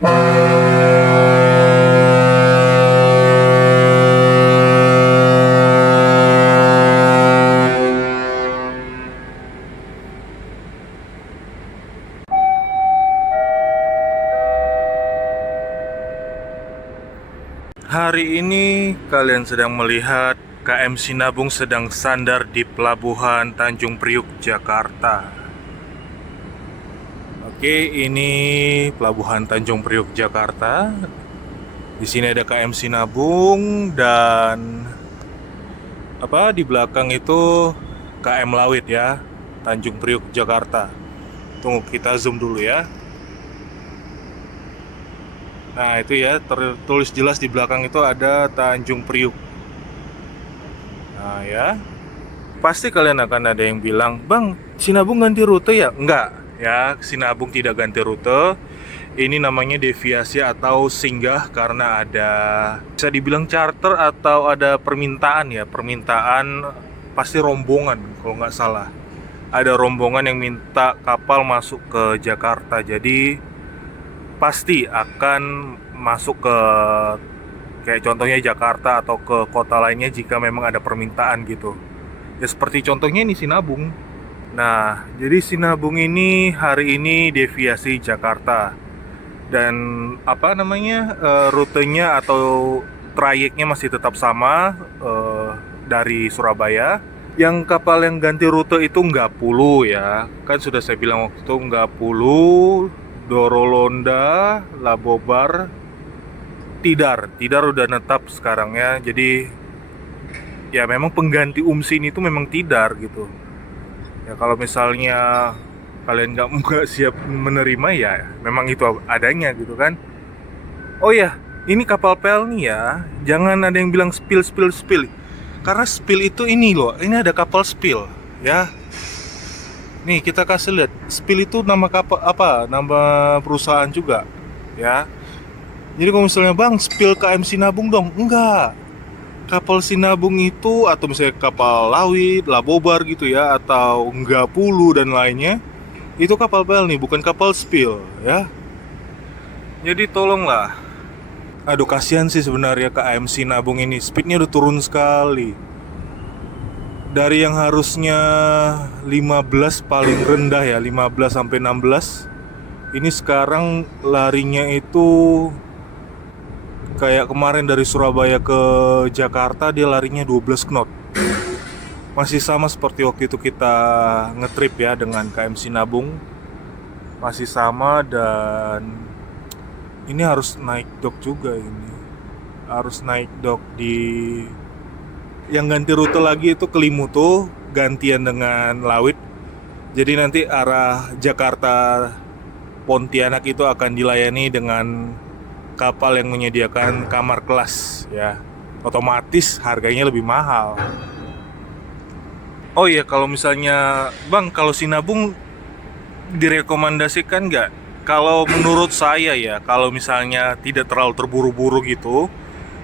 Hari ini kalian sedang melihat KM Sinabung sedang sandar di Pelabuhan Tanjung Priuk, Jakarta. Oke, ini Pelabuhan Tanjung Priuk, Jakarta. Di sini ada KM Sinabung dan di belakang itu KM Lawit ya, Tanjung Priuk, Jakarta. Tunggu, kita zoom dulu ya. Nah itu ya, tertulis jelas di belakang itu ada Tanjung Priuk. Nah ya, pasti kalian akan ada yang bilang, "Bang, Sinabung ganti rute ya?" Enggak ya, Sinabung tidak ganti rute. Ini namanya deviasi atau singgah karena ada, bisa dibilang charter atau ada permintaan ya. Permintaan pasti rombongan kalau nggak salah. Ada rombongan yang minta kapal masuk ke Jakarta. Jadi pasti akan masuk ke kayak contohnya Jakarta atau ke kota lainnya jika memang ada permintaan gitu. Ya seperti contohnya ini Sinabung. Nah, jadi Sinabung ini hari ini deviasi Jakarta. Dan rutenya atau trayeknya masih tetap sama dari Surabaya. Yang kapal yang ganti rute itu Nggapulu ya. Kan sudah saya bilang waktu itu Nggapulu, Dorolonda, Labobar, Tidar udah netap sekarang ya. Jadi ya memang pengganti Umsin itu memang Tidar gitu. Ya kalau misalnya kalian nggak siap menerima ya memang itu adanya gitu kan. Oh ya, ini kapal Pelni ya. Jangan ada yang bilang spill. Karena spill itu ini loh. Ini ada kapal spill ya. Nih kita kasih lihat, Spill itu nama kapal nama perusahaan juga, ya. Jadi kalau misalnya bang Spill KM Sinabung dong, enggak. Kapal Sinabung itu atau misalnya kapal Lawit, Labobar gitu ya, atau Nggapulu dan lainnya, itu kapal Pelni bukan kapal Spill, ya. Jadi tolonglah. Aduh kasihan sih sebenarnya KM Sinabung ini, speednya udah turun sekali. Dari yang harusnya 15 paling rendah ya, 15 sampai 16. Ini sekarang larinya itu kayak kemarin dari Surabaya ke Jakarta dia larinya 12 knot. Masih sama seperti waktu itu kita ngetrip ya dengan KM Sinabung. Masih sama dan ini harus naik dock juga ini. Harus naik dock di yang ganti rute lagi itu Kelimutu, gantian dengan Lawit. Jadi nanti arah Jakarta Pontianak itu akan dilayani dengan kapal yang menyediakan kamar kelas ya. Otomatis harganya lebih mahal. Oh iya, kalau misalnya bang, kalau Sinabung direkomendasikan nggak? Kalau menurut saya ya, kalau misalnya tidak terlalu terburu-buru gitu,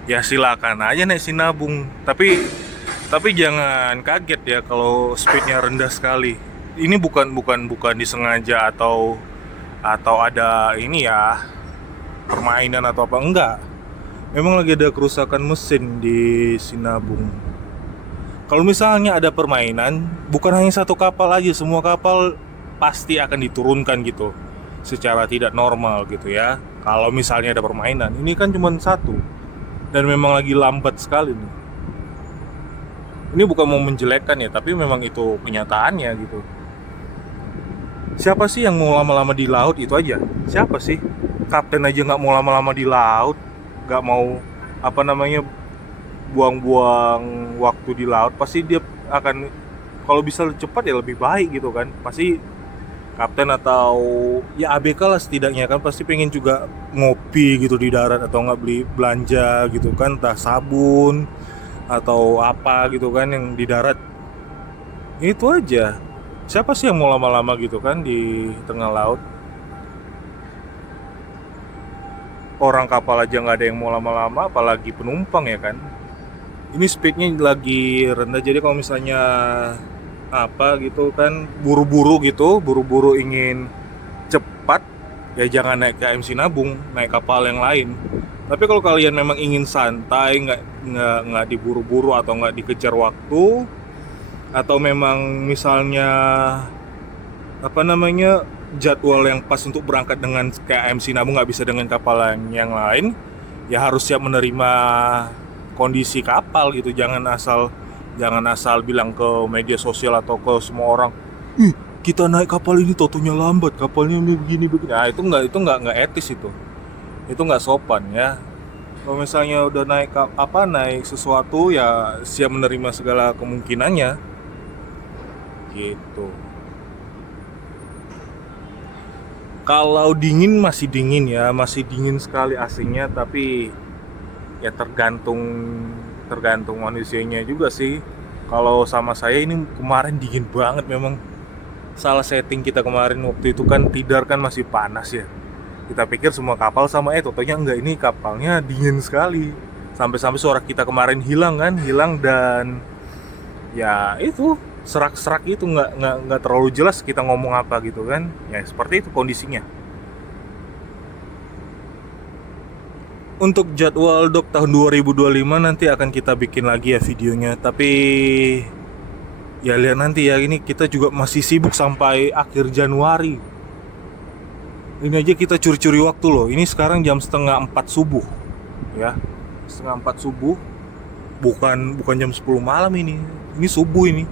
ya silakan aja naik Sinabung. Tapi jangan kaget ya kalau speednya rendah sekali. Ini bukan disengaja atau ada ini ya permainan atau apa, enggak. Memang lagi ada kerusakan mesin di Sinabung. Kalau misalnya ada permainan, bukan hanya satu kapal aja, semua kapal pasti akan diturunkan gitu secara tidak normal gitu ya. Kalau misalnya ada permainan, ini kan cuma satu dan memang lagi lambat sekali nih. Ini bukan mau menjelekkan ya, tapi memang itu kenyataannya gitu. Siapa sih yang mau lama-lama di laut, itu aja. Siapa sih? Kapten aja nggak mau lama-lama di laut, nggak mau buang-buang waktu di laut. Pasti dia akan, kalau bisa cepat ya lebih baik gitu kan. Pasti kapten atau ya ABK lah setidaknya kan pasti pengen juga ngopi gitu di darat atau nggak beli belanja gitu kan, entah sabun atau apa gitu kan yang di darat. Itu aja. Siapa sih yang mau lama-lama gitu kan di tengah laut? Orang kapal aja nggak ada yang mau lama-lama, apalagi penumpang ya kan. Ini speednya lagi rendah, jadi kalau misalnya gitu kan buru-buru ingin cepat ya jangan naik KM Sinabung, naik kapal yang lain. Tapi kalau kalian memang ingin santai, nggak diburu-buru atau nggak dikejar waktu, atau memang misalnya apa namanya jadwal yang pas untuk berangkat dengan KM Sinabung nggak bisa dengan kapal yang lain, ya harus siap menerima kondisi kapal gitu. Jangan asal bilang ke media sosial atau ke semua orang, kita naik kapal ini totonya lambat, kapalnya ini begini begini. Nah, itu nggak etis itu nggak sopan ya. Kalau misalnya udah naik sesuatu, ya siap menerima segala kemungkinannya gitu. Kalau dingin masih dingin ya, masih dingin sekali AC-nya, tapi ya tergantung manusianya juga sih. Kalau sama saya ini kemarin dingin banget memang. Salah setting kita kemarin waktu itu kan, tidar kan masih panas ya. Kita pikir semua kapal sama, totonya enggak, ini kapalnya dingin sekali. Sampai-sampai suara kita kemarin hilang dan ya itu serak-serak itu nggak terlalu jelas kita ngomong apa gitu kan. Ya seperti itu kondisinya. Untuk jadwal Dok tahun 2025 nanti akan kita bikin lagi ya videonya. Tapi ya lihat nanti ya, ini kita juga masih sibuk sampai akhir Januari. Ini aja kita curi-curi waktu loh. Ini sekarang jam setengah 4 subuh ya. Setengah 4 subuh. Bukan jam 10 malam ini. Ini subuh ini.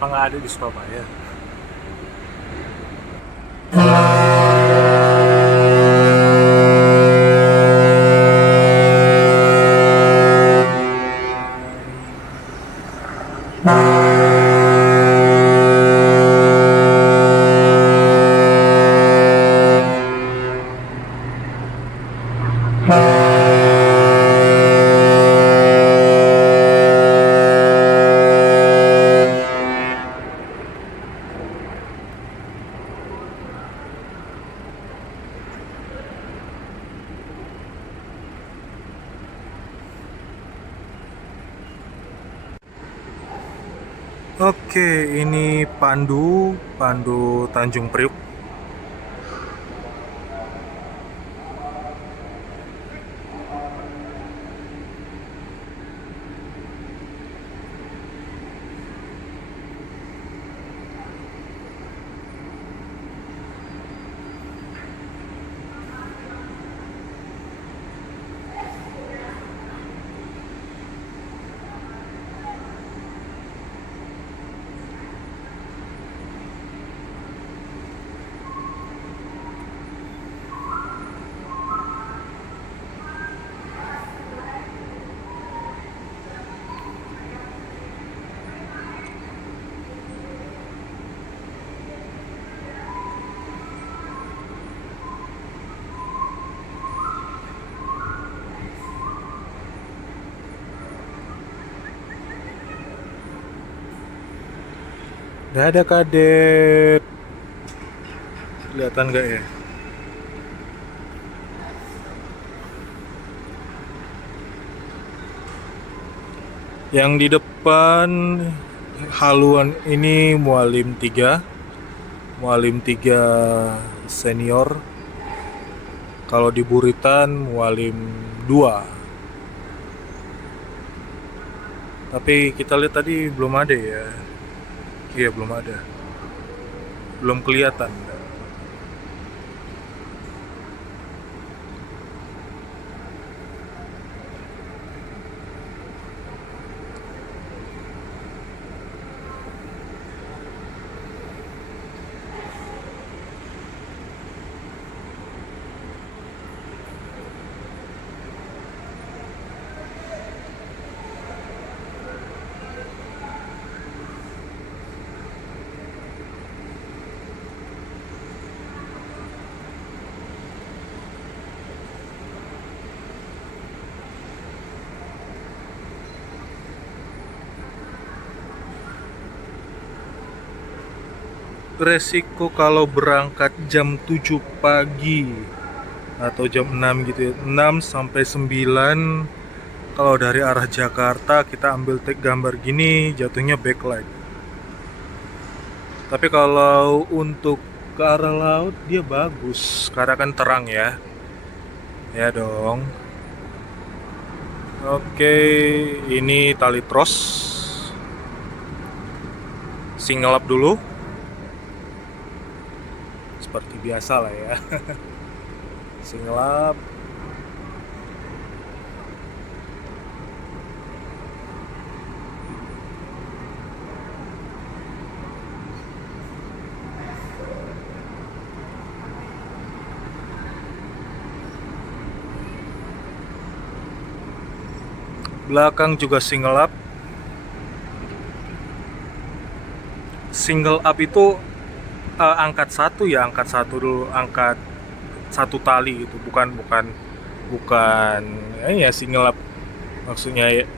Apa nggak ada di Surabaya? Oke, ini Pandu Tanjung Priuk. Dadah kadet. Kelihatan nggak ya? Yang di depan haluan ini Mualim 3, Mualim 3 senior. Kalau di Buritan Mualim 2. Tapi kita lihat tadi belum ada ya. Iya, belum ada. Belum kelihatan. Resiko kalau berangkat jam 7 pagi atau jam 6 gitu ya, 6 sampai 9, kalau dari arah Jakarta kita ambil take gambar gini jatuhnya backlight. Tapi kalau untuk ke arah laut dia bagus karena kan terang ya. Ya dong. Oke, ini tali tros. Single up dulu. Seperti biasa lah ya. Single up. Belakang juga single up. Single up itu angkat satu ya, angkat satu dulu, angkat satu tali gitu, bukan ya single up maksudnya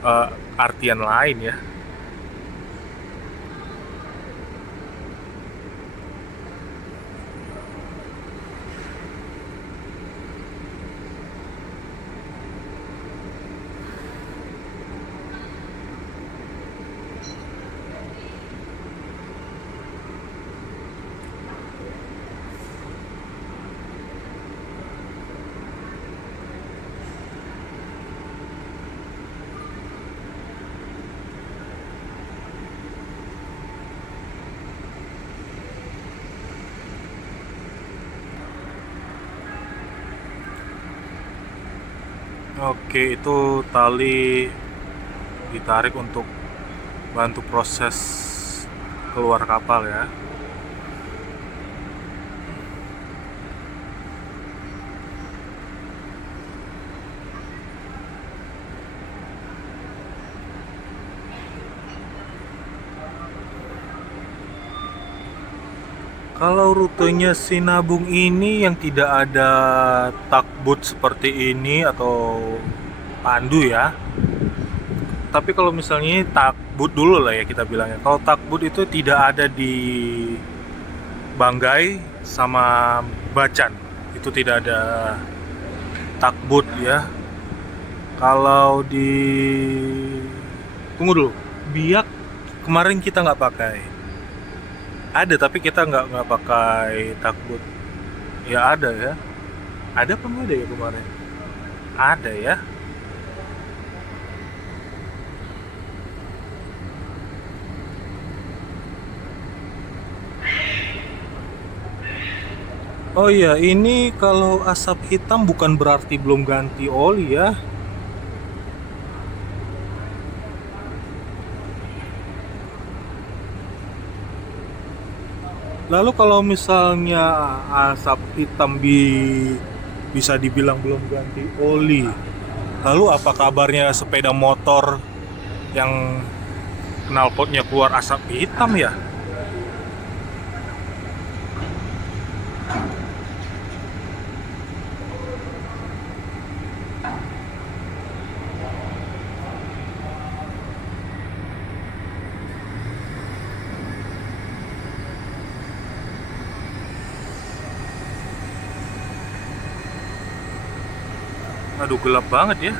artian lain ya. Oke, itu tali ditarik untuk bantu proses keluar kapal ya. Kalau rutenya Sinabung ini yang tidak ada takbut seperti ini atau pandu ya. Tapi kalau misalnya ini takbut dulu lah ya kita bilangnya. Kalau takbut itu tidak ada di Banggai sama Bacan. Itu tidak ada takbut ya. Kalau di tunggu dulu, Biak kemarin kita nggak pakai. Ada tapi kita nggak pakai takbut. Ya ada ya. Ada apa nggak ada ya kemarin? Ada ya. Oh iya, ini kalau asap hitam bukan berarti belum ganti oli ya. Lalu kalau misalnya asap hitam bisa dibilang belum ganti oli, lalu apa kabarnya sepeda motor yang knalpotnya keluar asap hitam ya? Aduh, gelap banget ya.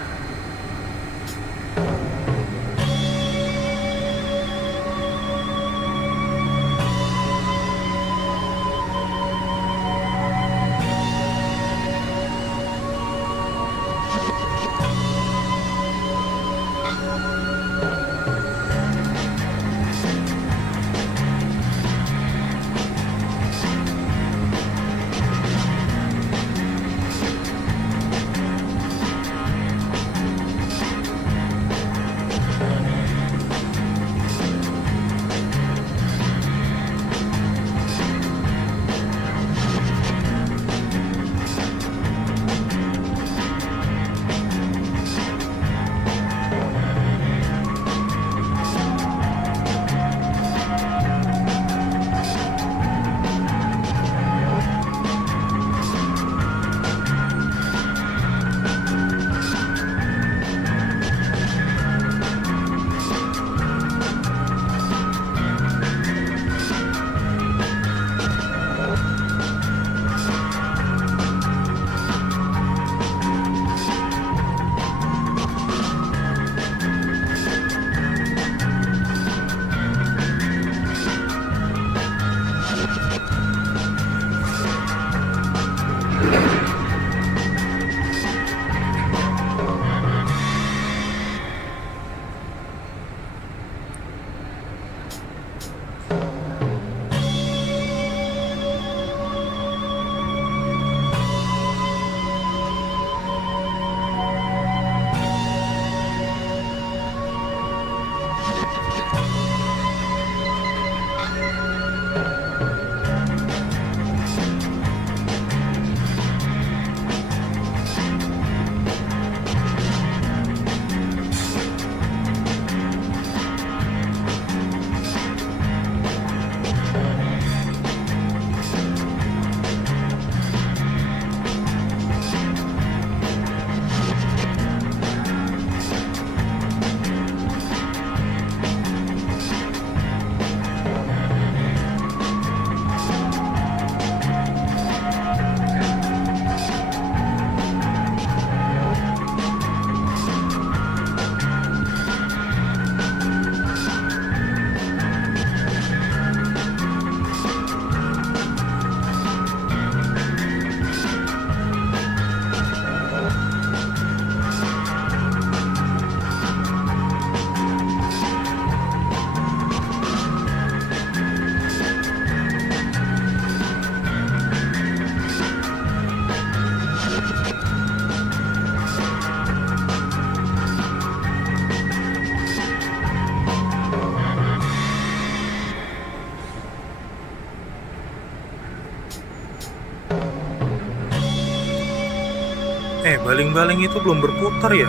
Baling-baling itu belum berputar ya?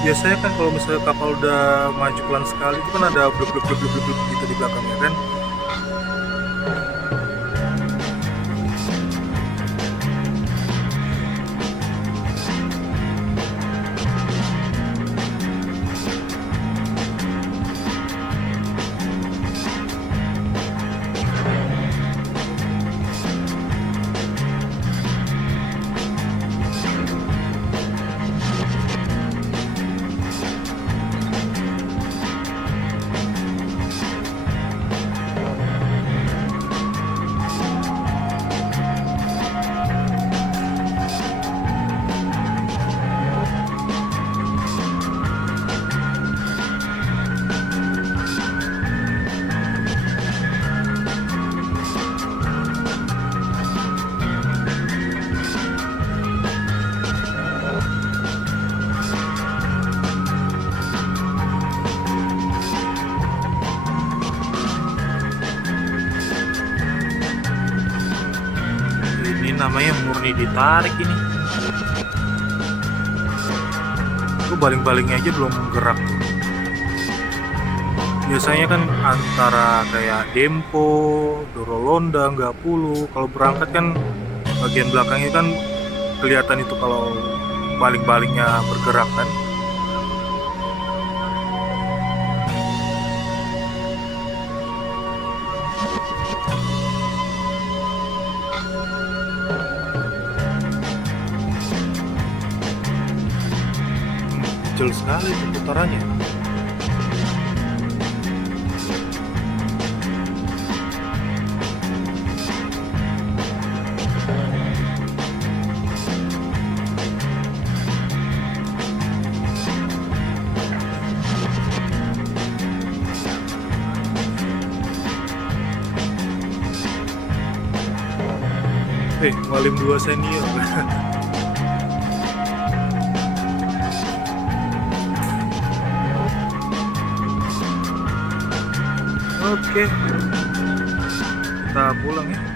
Biasanya kan kalau misalnya kapal udah maju pelan sekali itu kan ada blub blub blub blub blub gitu di belakangnya kan. Ini namanya murni ditarik ini. Tuh baling-balingnya aja belum gerak. Biasanya kan antara kayak Dempo, Dorolonda, Gapulu, kalau berangkat kan bagian belakangnya kan kelihatan itu kalau baling-balingnya bergerak kan. Kecil sekali itu putarannya. Walim 2 senior. Oke, kita pulang ya.